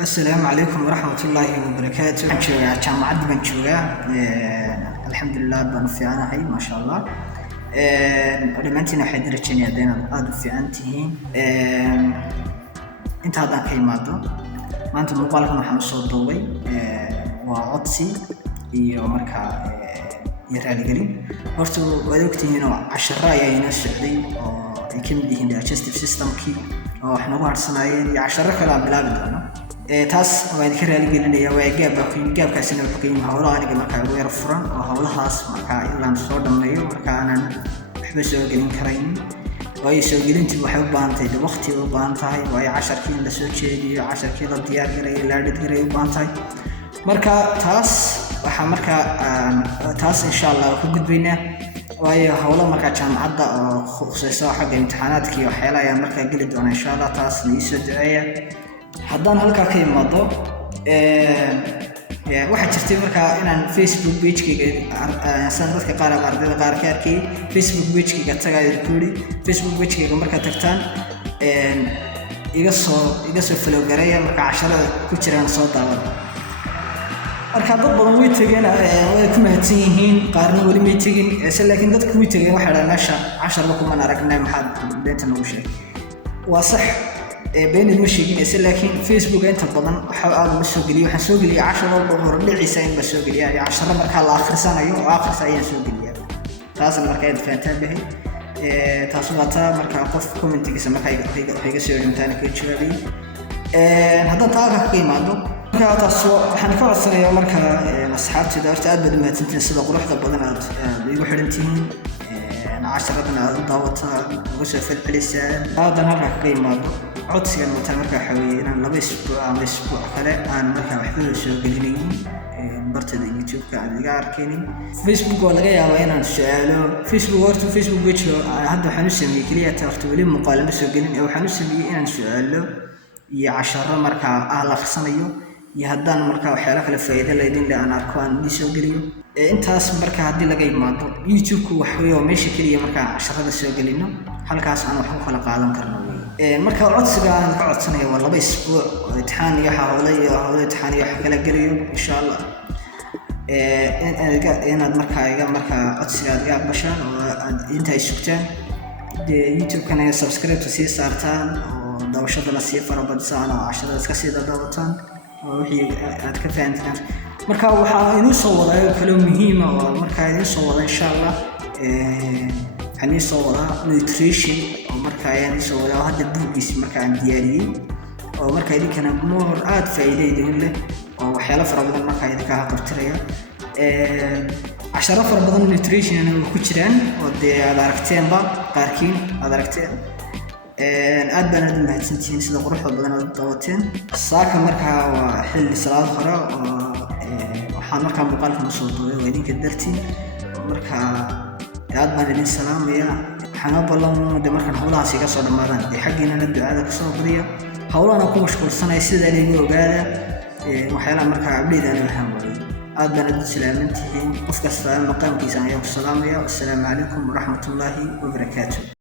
السلام عليكم ورحمة الله وبركاته. جوجا جامعة بن جوجا الحمد لله بن في أنا هاي ما شاء الله. علمتنا حيدر الجنيا دينا أدو في أنتهين. أنت هذا كي مادو ما أنت مقالك محمد صوت ضوي وعطسي يومركا يرالي قليل. ورتو ودوكتي هنا 10 رايين السعودي يكمل لي هنا digestive system كي وإحنا واحد صناعي 10 كلام بلا بدنا. taas waa idinka raali gelinaya waa gaabkaasina wuxuu ka yimid howlaha aniga markaa weer furan oo howlahaas markaa ilaan soo dhammeeyo markaa aanan waxba soo gelin karayn waayo soo gelintii waxay u baahan tahay waqti u baahan tahay waayo casharkii la soo jeediyo casharkii la diyaar gareeyo la dhigay u baahan tahay marka taas waxa markaa taas insha Allah ku gudbinaa waayo howlo markaa jaamacadda oo khusayso xagga imtixaanaadka iyo waxyaalaha ayaa markaa geli doona insha Allah taas la soo duceeya haddaan halkaa ka imaado waxaa jirtay markaa inaan Facebook page-kayga san dadka qaar ama ardayda qaar ka arkay Facebook page-kayga tagayo kuli Facebook page-kayga markaa tagtaan iga soo follow gareeya markaa casharada ku jiraan soo daawada marka dad badan way tageen way ku mahadsan yihiin qaarna wali may tagin laakiin dadku way tageen waxa la meesha casharba kuma aragnay maxaad beenta nagu sheegay waa sax بين المشيين لكن فيسبوك أنت بدن حاول مسوقلي وحسوقلي 10 دولار لعيسين مسوقلي يعني 10 مركز على آخر سنة يوم آخر سنة سوقلي تاس المركز فانتها به تاسوغاتا مركز قف كومنتي كسمة هيك سوي متانك يشوفي هذا طاقة قيمة عندو مركز تاسو حنكون السنة يوم مركز أصحاب تدارت أبد ما تنتسب روح بدن بيجوا حرنتين 10 ضوطة وغسل في الحليسان هذا نرى قيمة codsigan wataan markaa xawiyay inaan 2 isbuuc ama isbuuc kale aan markaa waxba soo gelinayn bartada YouTube-ka aan iga arkeenin Facebook waa laga yaabaa inaan su'aalo Facebook page hadda waxaan u sameeyay kaliya taarto wali muuqaal soo gelin waxaan u sameeyay inaan su'aalo iyo 10 markaa la akhrisanayo iyo haddaan markaa waxyaalo kale faa'iido leeyahay aan arko aan soo geliyo intaas markaa hadii laga imaado YouTube-ku waxweeyo meesha kaliya markaa 10 soo gelino halkaas aan wax ku kala qaadan karno marka codsiga aan ka codsanayo waa 2 isbuuc oo imtixaan iyo hawlo imtixaan iyo wax kala geliyo insha Allah inaad markaa codsiga aad ga bashaan oo aad intay sugtaan YouTube kana subscribe sii saartaan oo daawashada la sii farabadisaan oo casharada iska sii daawataan oo wixii aad ka fahantaan marka waxa inuu soo wadayo kale muhiim ah oo markaa inuu soo wada insha Allah حني صورة nutrition أو مركا يعني صورة وهذا بوجيس مركا عن دياري أو مركا إذا كان مور عاد فايدة يدين أو حيلا فربنا مركا إذا كان قبتريا 10 فربنا nutrition أنا وكتيران ودي على ركتين با قاركين على ركتين عاد بنا دم هتسنتين سيدا قروح بدنا الضواتين الصاكة مركا وحل صلاة خرا وحان مركا مقالك مصوتوي ويدين كدرتي مركا aad baan idin salaamaya waxaan ballan markaan hawlahaas iga soo dhamaadaan xaqiina ducada ka soo bariya hawlaha ku mashquulsanay sida ay igu ogaada waxyaalaha markaa abdheed aan waxaan waayay aad baan idin salaamantihiin qof kasta maqaamkiisa ayaan ku salaamaya assalaamu calaykum waraxmatullaahi wabarakaatuh